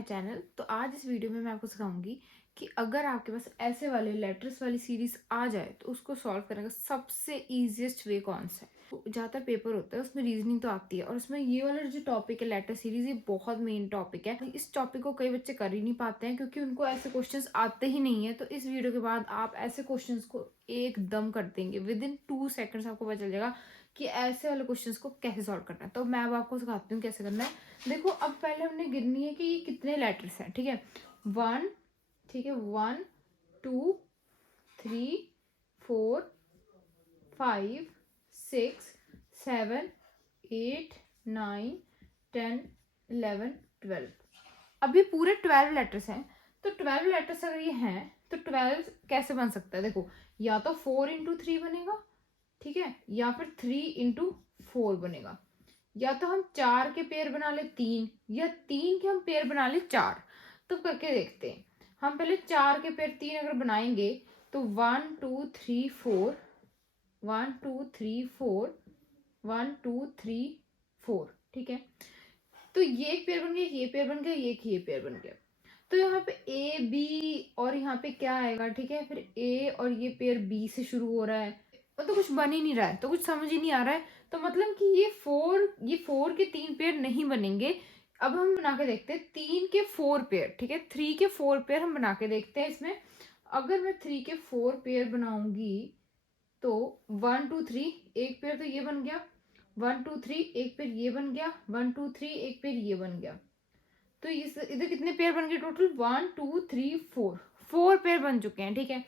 My channel. तो आज इस वीडियो में मैं आपको सिखाऊंगी कि अगर आपके पास ऐसे वाले लेटर्स वाली सीरीज आ जाए तो उसको सॉल्व करने का सबसे इजीएस्ट वे कौन सा है। तो ज़्यादातर पेपर होता है उसमें रीजनिंग तो आती है और उसमें ये वाला जो टॉपिक है लेटर सीरीज, ये बहुत मेन टॉपिक है। इस टॉपिक को कई बच्चे कर ही नहीं पाते हैं क्योंकि उनको ऐसे क्वेश्चंस आते ही नहीं है। तो इस वीडियो के बाद आप ऐसे क्वेश्चंस को एकदम कर देंगे, विद इन 2 सेकंड्स आपको पता चल जाएगा कि ऐसे वाले क्वेश्चंस को कैसे सॉल्व करना है। तो मैं अब आपको सिखाती हूँ कैसे करना है। देखो, अब पहले हमने गिननी है कि ये कितने लेटर्स हैं। ठीक है, 1, ठीक है, 1 2 3 4 5 6 7 8 9 10 11 12। अभी पूरे 12 लेटर्स हैं। तो 12 लेटर्स अगर ये हैं तो 12 कैसे बन सकता है। देखो, या तो 4 × 3 बनेगा, ठीक है, या फिर 3 × 4 बनेगा, या तो हम 4 के पेयर बना ले 3, या 3 के हम पेयर बना ले 4। तो करके देखते हैं। हम पहले 4 के पेयर 3 अगर बनाएंगे तो 1 2 3 4, 1 2 3 4, 1 2 3 4, ठीक है। तो ये एक पेयर बन गया, ये पेयर बन गया, ये पेयर बन गया। तो यहाँ पे ए बी और यहाँ पे क्या आएगा, ठीक है, फिर ए और ये पेयर बी से शुरू हो रहा है। तो कुछ बन ही नहीं रहा है, तो कुछ समझ ही नहीं आ रहा है। तो मतलब कि ये फोर के 3 पेयर नहीं बनेंगे। अब हम बना के देखते हैं 3 के 4 पेयर, ठीक है, 3 के 4 पेयर हम बना के देखते हैं। इसमें अगर मैं 3 के 4 पेयर बनाऊंगी तो 1 2 3 एक पेयर तो ये बन गया, 1 2 3 एक पेयर ये बन गया, 1 2 3 एक पेयर ये बन गया। तो इस इधर कितने पेयर बन गए टोटल, 1 2 3 4, 4 पेयर बन चुके हैं, ठीक है।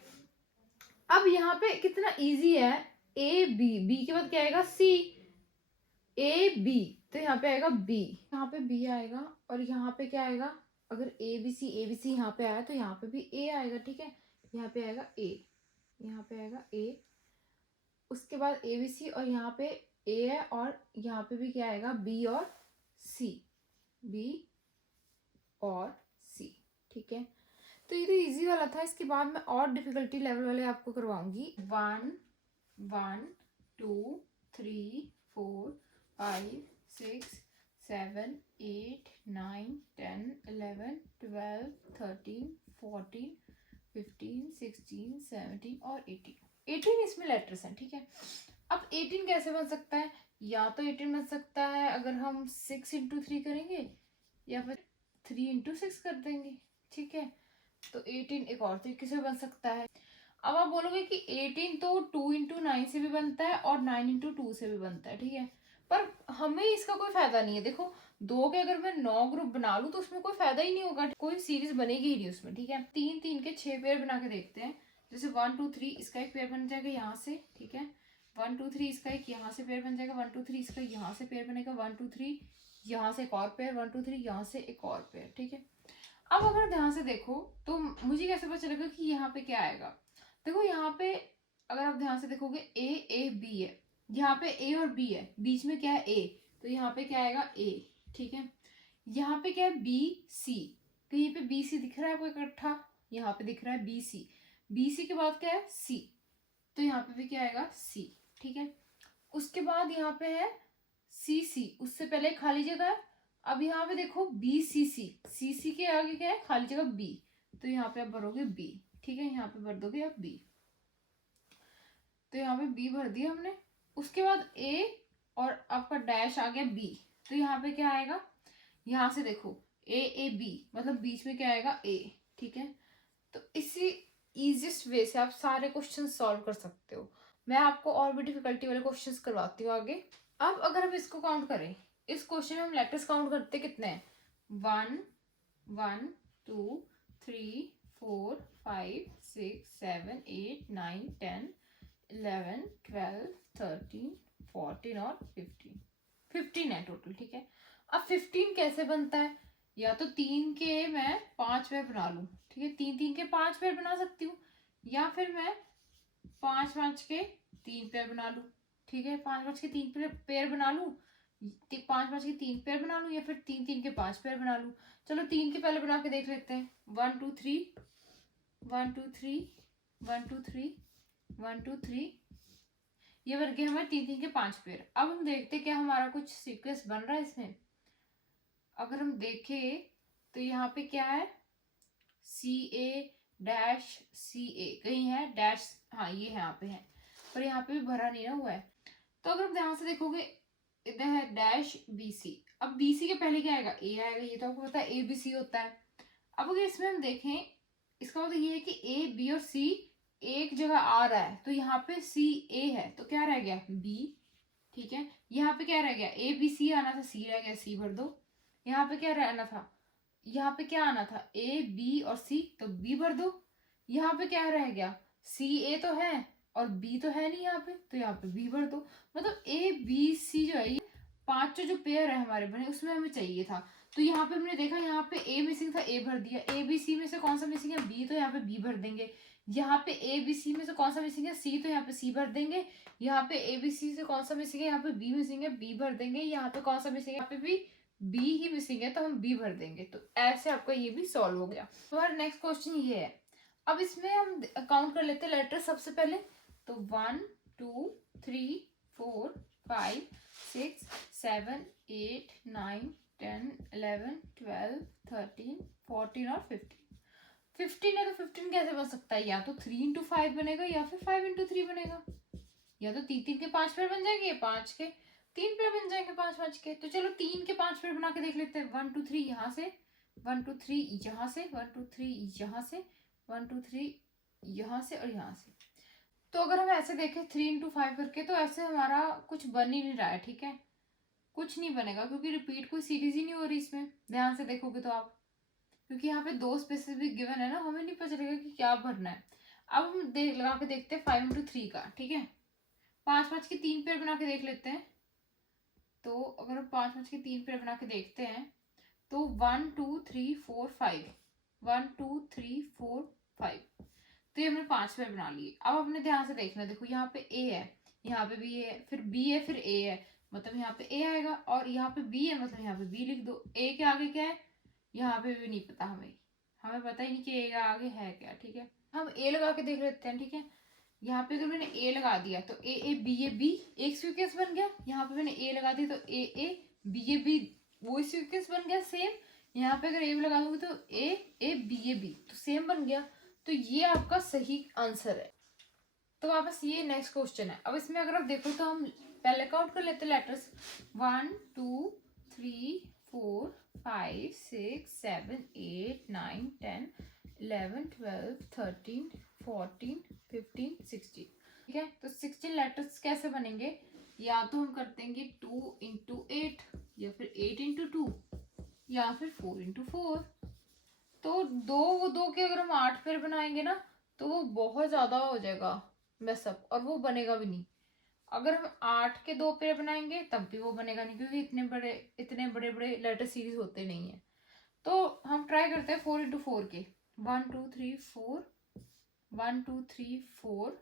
अब यहाँ पे कितना इजी है, ए बी, बी के बाद क्या आएगा, सी, ए बी, तो यहाँ पे आएगा बी, यहाँ पे बी आएगा, और यहाँ पे क्या आएगा, अगर ए बी सी यहाँ पे आया तो यहाँ पे भी ए आएगा, ठीक है। यहाँ पे आएगा ए, यहाँ पे आएगा ए, उसके बाद ए बी सी, और यहाँ पे ए है, और यहाँ पे भी क्या आएगा, बी और सी, बी और सी, ठीक है। तो ये तो इजी वाला था। इसके बाद मैं और डिफिकल्टी लेवल वाले आपको करवाऊंगी। 1 1 2 3 4 5 6 7 8 9 10 11 12 13 14 15 16 17 और 18 इसमें लेटर्स हैं, ठीक है। अब 18 कैसे बन सकता है, या तो 18 बन सकता है अगर हम 6 × 3 करेंगे, या फिर 3 × 6 कर देंगे, ठीक है। तो 18 एक और तरीके से बन सकता है। अब आप बोलोगे कि 18 तो 2 × 9 से भी बनता है और 9 × 2 से भी बनता है, ठीक है। पर हमें इसका कोई फायदा नहीं है। देखो, 2 के अगर मैं 9 ग्रुप बना लूं तो उसमें कोई फायदा ही नहीं होगा, कोई सीरीज बनेगी ही नहीं उसमें, ठीक है। 3 3 के 6 पेयर बना के देखते हैं। जैसे 1 2 3 इसका एक पेयर बन जाएगा यहाँ से, ठीक है। 1 2 3 इसका एक यहाँ से पेयर बन जाएगा, 1 2 3 इसका यहाँ से पेयर बनेगा, 1 2 3 यहाँ से एक और पेयर, 1 2 3 यहाँ से एक और पेयर, ठीक है। अब अगर ध्यान से देखो तो मुझे कैसे पता चलेगा कि यहाँ पे क्या आएगा। देखो, यहाँ पे अगर आप ध्यान से देखोगे ए बी है, यहाँ पे ए और बी है, बीच में क्या है, ए, तो यहाँ पे क्या आएगा, ए, ठीक है। यहाँ पे क्या है, बी सी, कहीं पे बी सी दिख रहा है कोई इकट्ठा, यहाँ पे दिख रहा है बी सी, बी सी के बाद क्या है, सी, तो यहाँ पे भी क्या आएगा, सी, ठीक है। उसके बाद यहाँ पे है सी सी, उससे पहले खाली जगह है। अब यहाँ पे देखो बी सी सी, सी सी के आगे क्या है, खाली जगह बी, तो यहाँ पे आप भरोगे बी, ठीक है। यहाँ पे भर दोगे आप बी, तो यहाँ पे बी भर दिया हमने। उसके बाद ए और आपका डैश आ गया बी, तो यहाँ पे क्या आएगा, यहाँ से देखो ए बी, मतलब बीच में क्या आएगा, ए, ठीक है। तो इसी इजीएस्ट वे से आप सारे क्वेश्चन सॉल्व कर सकते हो। मैं आपको और भी डिफिकल्टी वाले क्वेश्चंस करवाती हूँ आगे। अब अगर हम इसको काउंट करें, इस क्वेश्चन में हम लेटर्स काउंट करते कितने हैं, 1 1 2 3 4 5 6 7 8 9 10 11 12 13 14 और 15 है टोटल, ठीक है। अब 15 कैसे बनता है, या तो 3 के मैं 5 पेयर बना लूं, ठीक है, 3 3 के 5 पेयर बना सकती हूँ, या फिर मैं 5 5 के 3 पेयर बना लूं, ठीक है, 5 5 के 3 पेयर बना लूं, 5 5 के 3 पेयर बना लूं, या फिर 3 3 के 5 पेयर बना लूं। चलो 3 के पहले बना के देख लेते हैं। 1 2 3 1 2 3 1 2 3 1 2 3, ये बन गए हमारे 3 3 के 5 पेयर। अब हम देखते हैं क्या हमारा कुछ सीक्वेंस बन रहा है इसमें। अगर हम देखें तो यहाँ पे क्या है, सी ए डैश सी ए कहीं है डैश, हाँ ये यहाँ पे है, पर यहाँ पे भी भरा नहीं ना हुआ है। तो अगर आप ध्यान से देखोगे इधर है डैश बी सी, अब बी सी के पहले क्या आएगा, ए आएगा, ये तो आपको पता है ए बी सी होता है। अब अगर इसमें हम देखें, इसका मतलब ये है कि ए बी और सी एक जगह आ रहा है, तो यहाँ पे सी ए है तो क्या रह गया बी, ठीक है। यहाँ पे क्या रह गया, ए बी सी आना था, सी रह गया, सी भर दो। यहाँ पे क्या रहना था, यहाँ पे क्या आना था, ए बी और सी, तो बी भर दो। यहाँ पे क्या रह गया, सी ए तो है और बी तो है नहीं यहाँ पे, तो यहाँ पे बी भर दो। मतलब ए बी सी जो है ये पांचों जो पेयर है हमारे बने उसमें हमें चाहिए था। तो यहाँ पे हमने देखा, यहाँ पे ए मिसिंग था, ए भर दिया। ए बी सी में से कौन सा मिसिंग है, बी, तो यहाँ पे बी भर देंगे। यहाँ पे ए बी सी में से कौन सा मिसिंग है, सी, तो यहाँ पे सी भर देंगे। यहाँ पे ए बी सी से कौन सा मिसिंग है, यहाँ पे बी मिसिंग है, बी भर देंगे। यहाँ पे कौन सा मिसिंग है, यहाँ पे भी बी ही मिसिंग है, तो हम बी भर देंगे। तो ऐसे आपका ये भी सॉल्व हो गया। तो हमारा नेक्स्ट क्वेश्चन ये है, अब इसमें हम काउंट कर लेते हैं लेटर सबसे पहले। तो 1 2 3 4 5 6 7 8 9 10 11 12 13 14 और 15। 15 है तो 15 कैसे बन सकता है, या तो 3 इंटू 5 बनेगा या फिर 5 इंटू 3 बनेगा, या तो 3 के 5 पेयर बन जाएंगे, 5 के 3 पेयर बन जाएंगे, 5 के। तो चलो 3 के 5 पेयर बना के देख लेते हैं। 1 2 3 यहाँ से, 1 2 3 यहाँ से, 1 2 3 यहाँ से, 1 2 3 यहाँ से और यहाँ से। तो अगर हम ऐसे देखें 3 इंटू 5 करके, तो ऐसे हमारा कुछ बन ही नहीं रहा है, ठीक है, कुछ नहीं बनेगा क्योंकि रिपीट कोई सीरीज ही नहीं हो रही इसमें, ध्यान से देखोगे तो आप, क्योंकि यहाँ पे 2 स्पेसिफिक गिवन है ना, हमें नहीं पता चलेगा कि क्या भरना है। अब हम लगा के देखते हैं 5 इंटू 3 का, ठीक है। 5 के 3 पेयर बना के देख लेते हैं। तो अगर हम 5 के 3 पेयर बना के देखते हैं, तो 1 2 3 4 5, 1 2 3 4 5, तो ये हमने 5 पेयर बना लिए। अब अपने ध्यान से देखना, देखो यहाँ पे ए है, यहाँ पे भी ए है, फिर बी है, फिर ए है, मतलब यहाँ पे ए आएगा, और यहाँ पे बी है, मतलब यहाँ पे बी लिख दो। ए के आगे क्या है, यहाँ पे भी नहीं पता हमें, हमें पता ही नहीं कि ए के आगे है क्या, ठीक है। हम ए लगा के देख लेते हैं, ठीक है। यहाँ पे अगर मैंने ए लगा दिया तो ए बी एक स्वीकेस बन गया। यहाँ पे मैंने ए लगा दी तो ए बी वो स्वीकेस बन गया सेम। यहाँ पे अगर ए लगा दूंगी तो ए बी तो सेम बन गया। तो ये आपका सही आंसर है। तो वापस ये नेक्स्ट क्वेश्चन है। अब इसमें अगर आप देखो तो हम पहले काउंट कर लेते हैं लेटर्स। 1 2 3 4 5 6 7 8 9 10 11 12 13 14 15 16, ठीक है। तो 16 लेटर्स कैसे बनेंगे, या तो हम कर देंगे 2 इंटू 8, या फिर 8 इंटू 2, या फिर 4 इंटू 4। तो दो के अगर हम 8 पेयर बनाएंगे ना, तो वो बहुत ज्यादा हो जाएगा मैसअप, और वो बनेगा भी नहीं। अगर हम 8 के 2 पेयर बनाएंगे तब भी वो बनेगा नहीं, क्योंकि इतने बड़े बड़े लेटर सीरीज होते नहीं है। तो हम ट्राई करते हैं 4 इंटू 4 के। 1 2 3 4, 1 2 3 4,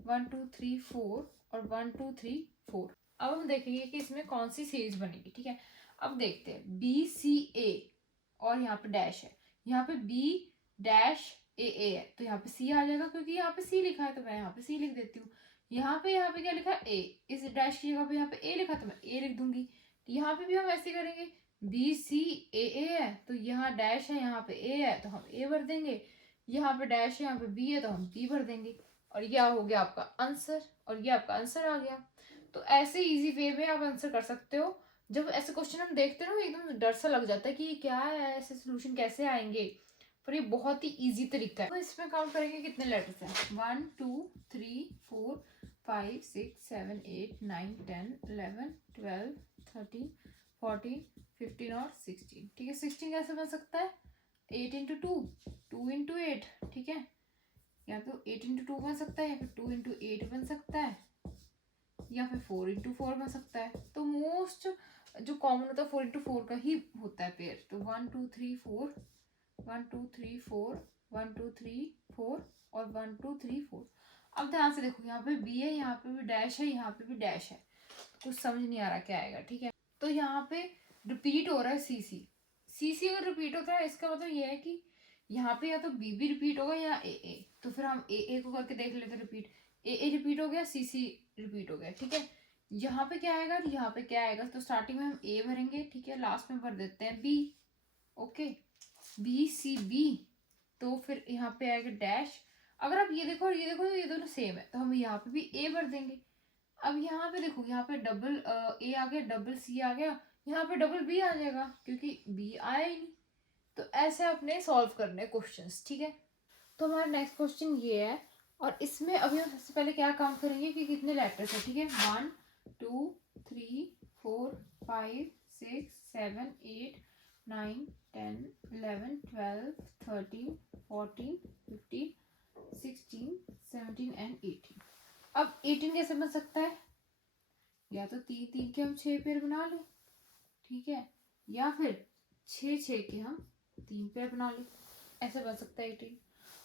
1 2 3 4 और 1 2 3 4। अब हम देखेंगे कि इसमें कौन सी सीरीज बनेगी, ठीक है। अब देखते हैं बी सी ए, और यहाँ पे डैश है, यहाँ पे बी डैश ए है, तो यहाँ पे सी आ जाएगा, क्योंकि यहाँ पे सी लिखा है तो मैं यहाँ पे सी लिख देती हूँ। यहाँ पे क्या लिखा है ए, इस डैश की जगह पे यहाँ पे ए लिखा तो मैं ए लिख दूंगी। यहाँ पे भी हम ऐसे करेंगे, बी सी ए है तो यहाँ डैश है, यहाँ पे ए है तो हम ए भर देंगे, यहाँ पे डैश है, यहाँ पे बी है तो हम बी भर देंगे, और यह हो गया आपका आंसर, और ये आपका आंसर आ गया। तो ऐसे इजी वे में आप आंसर कर सकते हो। जब ऐसे क्वेश्चन हम देखते हैं ना, एकदम डर सा लग जाता है कि क्या है, ऐसे सोल्यूशन कैसे आएंगे, पर ये बहुत ही इजी तरीका है। तो इसमें काउंट करेंगे कितने लेटर्स हैं। 1 2 3 4 5 6 7 8 9 10 11 12 13 14 15 और 16, ठीक है। 16 कैसे बन सकता है, 8 इंटू 2, 2 इंटू 8, ठीक है। या तो 8 इंटू 2 बन सकता है, या फिर 2 इंटू 8 बन सकता है, या फिर 4 इंटू 4 बन सकता है। तो मोस्ट जो कॉमन होता है 4 इंटू 4 का ही होता है पेयर। तो 1 2 3 4, 1 2 3 4, 1 2 3 4 और 1 2 3 4। अब ध्यान से देखो, यहाँ पे बी है, यहाँ पे भी डैश है, यहाँ पे भी डैश है, कुछ समझ नहीं आ रहा क्या आएगा, ठीक है। तो यहाँ पे रिपीट हो रहा है सी सी अगर रिपीट होता है, इसका मतलब ये है कि यहाँ पे या तो बी भी रिपीट होगा या ए। तो फिर हम ए को करके देख लेते हैं रिपीट। ए रिपीट हो गया, सी रिपीट हो गया, ठीक है। यहाँ पे क्या आएगा, यहाँ पे क्या आएगा, तो स्टार्टिंग में हम ए भरेंगे, ठीक है, लास्ट में भर देते हैं B, okay, B C B, तो फिर यहाँ पे आएगा डैश। अगर आप ये देखो और ये देखो तो ये दोनों सेम है, तो हम यहाँ पे भी ए भर देंगे। अब यहाँ पे देखो, यहाँ पे डबल ए आ गया, डबल सी आ गया, यहाँ पे डबल बी आ जाएगा क्योंकि बी आया ही नहीं। तो ऐसे आपने सॉल्व करने क्वेश्चंस, ठीक है। तो हमारा नेक्स्ट क्वेश्चन ये है, और इसमें अभी हम सबसे पहले क्या काम करेंगे कि कितने लेटर्स है, ठीक है। 1 2 3 4 5 6 7 8 9 10 11 12 13 14 15 16 17 एंड 18। अब 18 कैसे बन सकता है, या तो तीन तीन के हम 6 पेयर बना लें, ठीक है, या फिर 6 6 के हम 3 पेयर बना लें, ऐसे बन सकता है 18।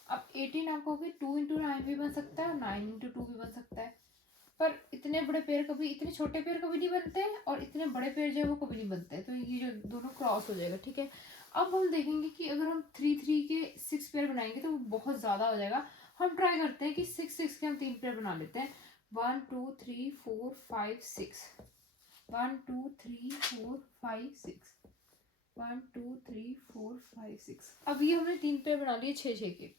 अब 18 आप कहोगे 2 इंटू 9 भी बन सकता है, 9 इंटू 2 भी बन सकता है, पर इतने बड़े पेयर कभी, इतने छोटे पेयर कभी नहीं बनते हैं, और इतने बड़े पेयर जो है वो कभी नहीं बनते हैं, तो ये जो दोनों क्रॉस हो जाएगा, ठीक है। अब हम देखेंगे कि अगर हम 3 3 के 6 पेयर बनाएंगे तो वो बहुत ज़्यादा हो जाएगा। हम ट्राई करते हैं कि 6 6 के हम 3 पेयर बना लेते हैं। 1 2 3 4 5 6, 1 2 3 4 5 6, 1 2 3 4 5 6। अब ये हमने 3 पेयर बना लिए 6 6 के।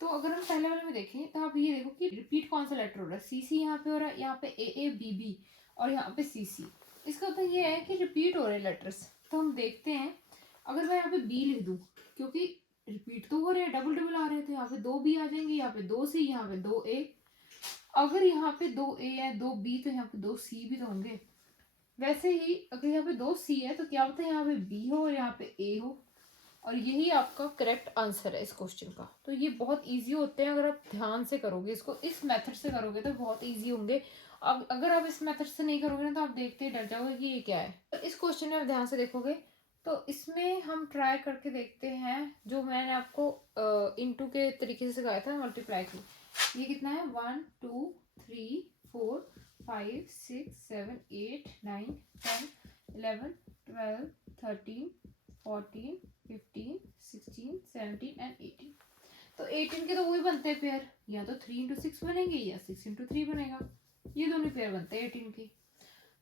तो अगर हम पहले वाले में देखें तो आप ये देखो कि रिपीट कौन सा लेटर हो रहा है, सी सी यहाँ पे हो रहा है, यहाँ पे ए बी बी, और यहाँ पे सी सी। इसका मतलब ये है कि रिपीट हो रहे हैं लेटर्स। तो हम देखते हैं, अगर मैं यहाँ पे बी लिख दूँ, क्योंकि रिपीट तो हो रहे हैं, डबल डबल आ रहे थे, यहाँ पे 2 बी आ जाएंगे, यहाँ पे 2 सी, यहाँ पे 2 ए। अगर यहाँ पे 2 ए है 2 बी, तो यहाँ पे 2 सी भी तो होंगे। वैसे ही अगर यहाँ पे 2 सी है तो क्या होता है, यहाँ पे बी हो और यहाँ पे ए हो, और यही आपका करेक्ट आंसर है इस क्वेश्चन का। तो ये बहुत इजी होते हैं, अगर आप ध्यान से करोगे इसको, इस मेथड से करोगे तो बहुत इजी होंगे। अब अगर आप इस मेथड से नहीं करोगे ना तो आप देखते ही डर जाओगे कि ये क्या है। तो इस क्वेश्चन में आप ध्यान से देखोगे तो इसमें हम ट्राई करके देखते हैं, जो मैंने आपको इनटू के तरीके से सिखाया था, मल्टीप्लाई की। ये कितना है, 1 2 3 4 5 6 7 8 9 10 11 12 13 14 15 16 17 एंड 18। तो 18 के तो वही बनते हैं पेयर, या तो 3 इंटू 6 बनेंगे या 6 इंटू 3 बनेगा, ये दोनों पेयर बनते हैं 18 के।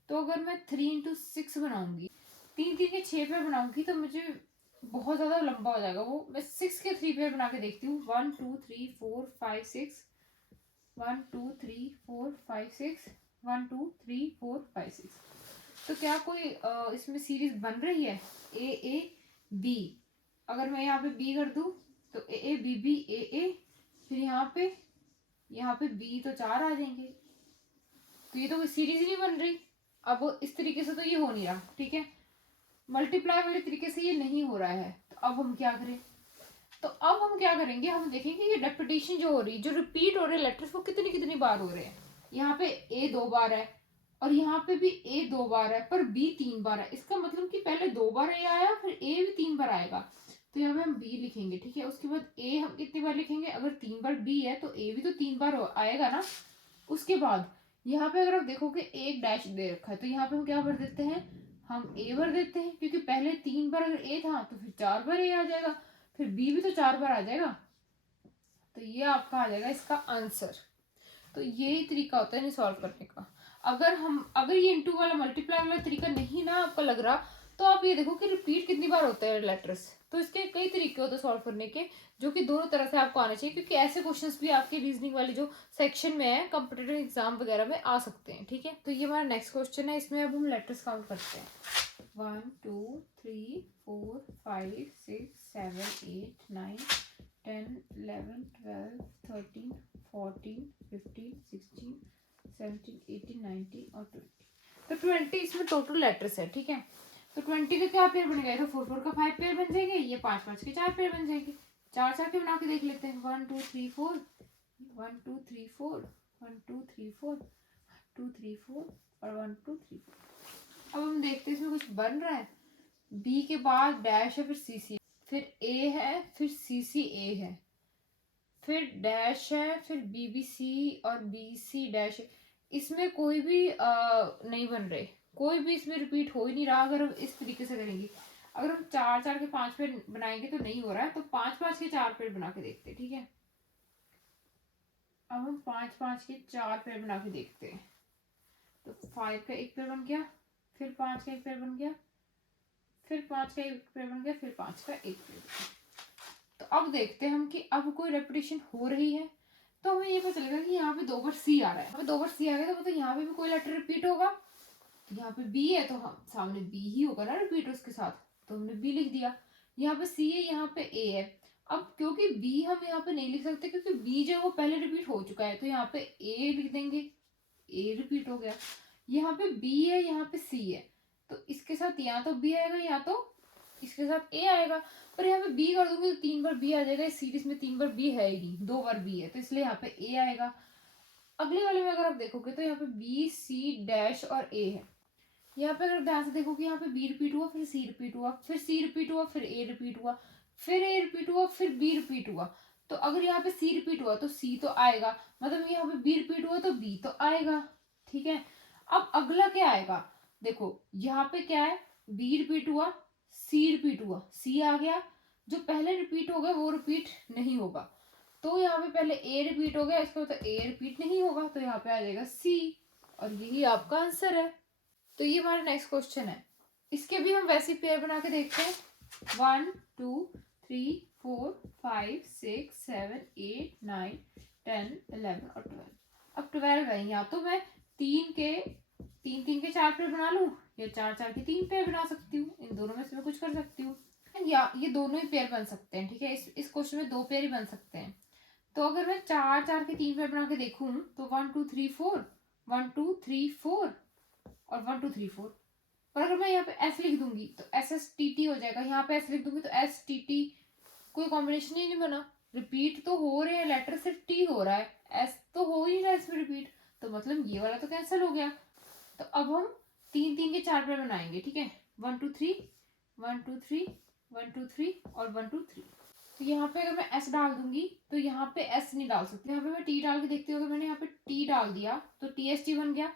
तो अगर मैं 3 इंटू 6 बनाऊंगी, 3 3 के 6 पेयर बनाऊंगी, तो मुझे बहुत ज़्यादा लंबा हो जाएगा वो। मैं 6 के 3 पेयर बना के देखती हूँ, 1 2 3 4 5 6, 1 2 3 4 5 6, 1 2 3 4 5 6। तो क्या कोई इसमें सीरीज बन रही है, ए बी। अगर मैं यहाँ पे बी कर दूँ तो ए बी बी ए, फिर यहाँ पे बी तो 4 आ जाएंगे, तो ये तो कोई सीरीज ही नहीं बन रही। अब इस तरीके से तो ये हो नहीं रहा, ठीक है, मल्टीप्लाई वाले तरीके से ये नहीं हो रहा है। तो अब हम क्या करें, तो अब हम क्या करेंगे, हम देखेंगे ये रेपिटेशन जो हो रही, जो रिपीट हो रहे लेटर्स, वो कितनी कितनी बार हो रहे हैं। यहाँ पे ए 2 बार है, और यहाँ पे भी ए 2 बार है, पर बी 3 बार है। इसका मतलब कि पहले 2 बार ए आया, फिर ए भी 3 बार आएगा। तो यहाँ पे हम बी लिखेंगे, ठीक है। उसके बाद ए हम कितनी बार लिखेंगे, अगर 3 बार बी है तो ए भी तो 3 बार आएगा ना। उसके बाद यहाँ पे अगर आप देखोगे एक डैश दे रखा है, तो यहाँ पे हम क्या भर देते हैं, हम ए भर देते हैं, क्योंकि पहले 3 बार अगर ए था तो फिर 4 बार ए आ जाएगा, फिर बी भी तो 4 बार आ जाएगा। तो ये आपका आ जाएगा इसका आंसर। तो यही तरीका होता है इन्हें सॉल्व करने का। अगर ये इंटू वाला मल्टीप्लाई वाला तरीका नहीं ना आपको लग रहा, तो आप ये देखो कि रिपीट कितनी बार होते हैं लेटर्स। तो इसके कई तरीके होते हैं सॉल्व करने के, जो कि दोनों तरह से आपको आने चाहिए, क्योंकि ऐसे क्वेश्चंस भी आपके रीजनिंग वाले जो सेक्शन में है कॉम्पिटेटिव एग्जाम वगैरह में आ सकते हैं, ठीक है। तो ये हमारा नेक्स्ट क्वेश्चन है, इसमें अब हम लेटर्स काउंट करते हैं। 1 2 3 4 5 6 7 8 9 10 11 12 13 14 15 16 17 18 19 और 20। तो 20 इसमें टोटल लेटर्स है, ठीक है। तो 20 का क्या पेयर बनेगा, तो 4 4 का 5 पेयर बन जाएंगे, ये 5 5 के 4 पेयर बन जाएंगे। 4 4 के बना के देख लेते हैं। 1 2 3 4, 1 2 3 4, 1 2 3 4, 2 3 4 और 1 2 3 4। अब हम देखते हैं इसमें कुछ बन रहा है। बी के बाद डैश है, फिर सी सी, फिर ए है, फिर सी सी ए है, फिर डैश है, फिर बी बी सी और बी सी डैश है। इसमें कोई भी नहीं बन रहे, कोई भी इसमें रिपीट हो ही नहीं रहा। अगर हम इस तरीके से करेंगे, अगर हम 4 4 के 5 पेड़ बनाएंगे तो नहीं हो रहा है, तो 5 5 के 4 पेड़ बना के देखते हैं, ठीक है। अब हम 5 5 के 4 पेड़ बना के देखते हैं। तो 5 का एक पेड़ बन गया, फिर 5 का एक पेड़ बन गया, फिर 5 का एक पेयर बन गया, फिर 5 का एक पेयर। तो अब देखते हैं हम कि अब कोई रेपिटेशन हो रही है, तो हमें ये पता चलेगा कि यहाँ पे 2 बार सी आ रहा है। हमें 2 बार सी आ गया तो मतलब यहाँ पे भी कोई लेटर रिपीट होगा। तो यहाँ पे बी है तो हम सामने बी ही होगा ना रिपीट उसके साथ, तो हमने बी लिख दिया। यहाँ पे सी है, यहाँ पे ए है। अब क्योंकि बी हम यहाँ पे नहीं लिख सकते क्योंकि बी जो है वो पहले रिपीट हो चुका है, तो यहाँ पे ए लिख देंगे, ए रिपीट हो गया। यहाँ पे बी है, यहाँ पे सी है, तो इसके साथ या तो बी आएगा या तो इसके साथ ए आएगा। पर यहाँ पे बी कर दूंगी तो 3 बार बी आ जाएगा। इस सीरीज में 3 बार बी है ही नहीं, 2 बार बी है, तो इसलिए यहाँ पे ए आएगा। अगले वाले में अगर आप देखोगे तो यहाँ पे बी सी डैश और ए है। यहाँ पे अगर ध्यान से देखोगे यहाँ पे बी रिपीट हुआ, फिर सी रिपीट हुआ, फिर सी रिपीट हुआ, फिर ए रिपीट हुआ, फिर ए रिपीट हुआ, फिर बी रिपीट हुआ। तो अगर यहाँ पे सी रिपीट हुआ तो सी तो आएगा, मतलब यहाँ पे बी रिपीट हुआ तो बी तो आएगा। ठीक है, अब अगला क्या आएगा, देखो यहाँ पे क्या है, बी रिपीट हुआ, सी रिपीट हुआ, सी आ गया। जो पहले रिपीट हो गया वो रिपीट नहीं होगा, तो यहाँ पे पहले ए रिपीट हो गया, इसका मतलब ए रिपीट नहीं होगा, तो यहाँ पे आ जाएगा सी, और यही आपका आंसर है। तो ये हमारा नेक्स्ट क्वेश्चन है। इसके भी हम वैसी पेयर बना के देखते हैं। 1 2 3 4 5 6 7 8 9 10 11 और 12। अब 12 है, या तो मैं 3 के 4 पेयर बना लूं, या 4 के 3 पेयर बना सकती हूँ। इन दोनों में से मैं कुछ कर सकती हूँ, या ये दोनों ही पेयर बन सकते हैं। ठीक है, इस क्वेश्चन में 2 पेयर ही बन सकते हैं। तो अगर मैं 4 के 3 पेयर बना के देखूं तो 1 2 3 4, 1 2 3 4 और 1 2 3 4। और अगर मैं यहाँ पे एस लिख दूंगी तो एस एस टी टी हो जाएगा। यहाँ पे एस लिख दूंगी तो एस टी टी, कोई कॉम्बिनेशन ही नहीं बना। रिपीट तो हो रहे हैं लेटर, सिर्फ टी हो रहा है, एस तो हो ही नहीं रहा इसमें रिपीट, तो मतलब ये वाला तो कैंसिल हो गया। तो अब हम 3 के 4 पेयर बनाएंगे। ठीक है, 1 2 3 1 2 3 1 2 3 और 1 2 3। तो यहाँ पे अगर मैं एस डाल दूंगी तो यहाँ पे एस नहीं डाल सकती। यहाँ पे मैं टी डाल के देखती हूँ, अगर मैंने यहाँ पे टी डाल दिया तो टी एस टी बन गया।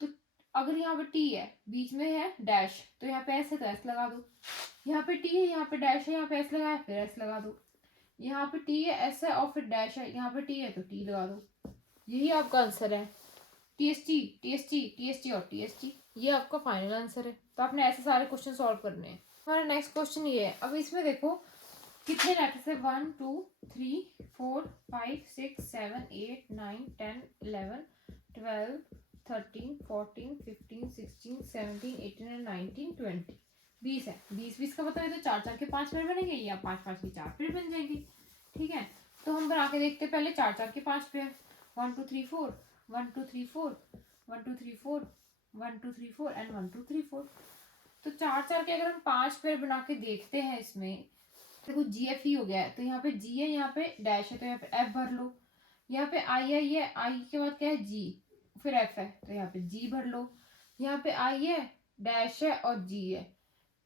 तो अगर यहाँ पे टी है, बीच में है डैश, तो यहाँ पे एस है तो एस लगा दो। यहाँ पे टी है, यहाँ पे डैश है, यहाँ पे एस लगाया, फिर एस लगा दो। यहाँ पे टी है, एस है और फिर डैश है, यहाँ पे टी है तो टी लगा दो। यही आपका आंसर है, T S T T S T T S T और टी एस टी। ये आपका फाइनल आंसर है। तो आपने ऐसे सारे क्वेश्चन सॉल्व करने हैं। हमारा नेक्स्ट क्वेश्चन ये है। अब इसमें देखो कितने लेटर्स है, 1 2 3 4 5 6 7 8 9 10 11 12 13 14 15 16 17 18 19 20। 20 है। 20 का मतलब है तो 4 के 5 पेयर बनेंगे, या 5 के 4 पेयर बन जाएंगे। ठीक है, तो हम बना के देखते हैं पहले 4 के 5 पेयर। 1 2 3 4 1 2 3 4 1 2 3 4 1 2 3 4 एंड 1 2 3 4। तो 4 के अगर हम 5 पेयर बना के देखते हैं, इसमें देखो जी एफ ही हो गया है, तो यहाँ पे जी है, यहाँ पे डैश है, तो यहाँ पे एफ भर लो। यहाँ पे आई है, ये आई के बाद क्या है जी, फिर एफ है, तो यहाँ पे जी भर लो। यहाँ पे आई है, डैश है और जी है,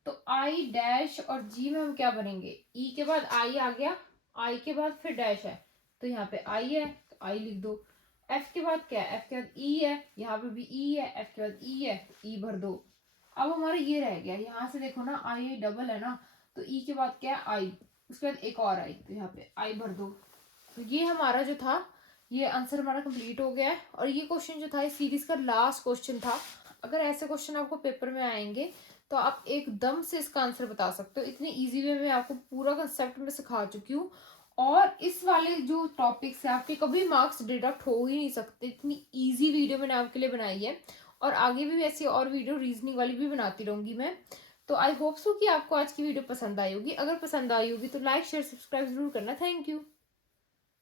तो आई डैश और जी में हम क्या बनेंगे, ई के बाद आई आ गया, आई के बाद फिर डैश है, तो यहाँ पे आई है तो आई लिख दो। एफ के बाद क्या है, एफ के बाद ई है, यहाँ पे भी ई है, एफ के बाद ई है, ई भर दो। अब हमारा ये रह गया, यहाँ से देखो ना आई डबल है ना, तो ई के बाद क्या है आई, उसके बाद एक और आई, तो यहाँ पे आई भर दो। तो ये हमारा जो था, ये आंसर हमारा कंप्लीट हो गया है। और ये क्वेश्चन जो था इस सीरीज का लास्ट क्वेश्चन था। अगर ऐसे क्वेश्चन आपको पेपर में आएंगे तो आप एकदम से इसका आंसर बता सकते हो। इतने इजी वे में आपको पूरा कंसेप्ट में सिखा चुकी हूँ, और इस वाले जो टॉपिक्स है आपके कभी मार्क्स डिडक्ट हो ही नहीं सकते। इतनी ईजी वीडियो मैंने आपके लिए बनाई है, और आगे भी ऐसी और वीडियो रीजनिंग वाली भी बनाती रहूंगी मैं। तो आई होप सो कि आपको आज की वीडियो पसंद आई होगी। अगर पसंद आई होगी तो लाइक शेयर सब्सक्राइब जरूर करना। Thank you.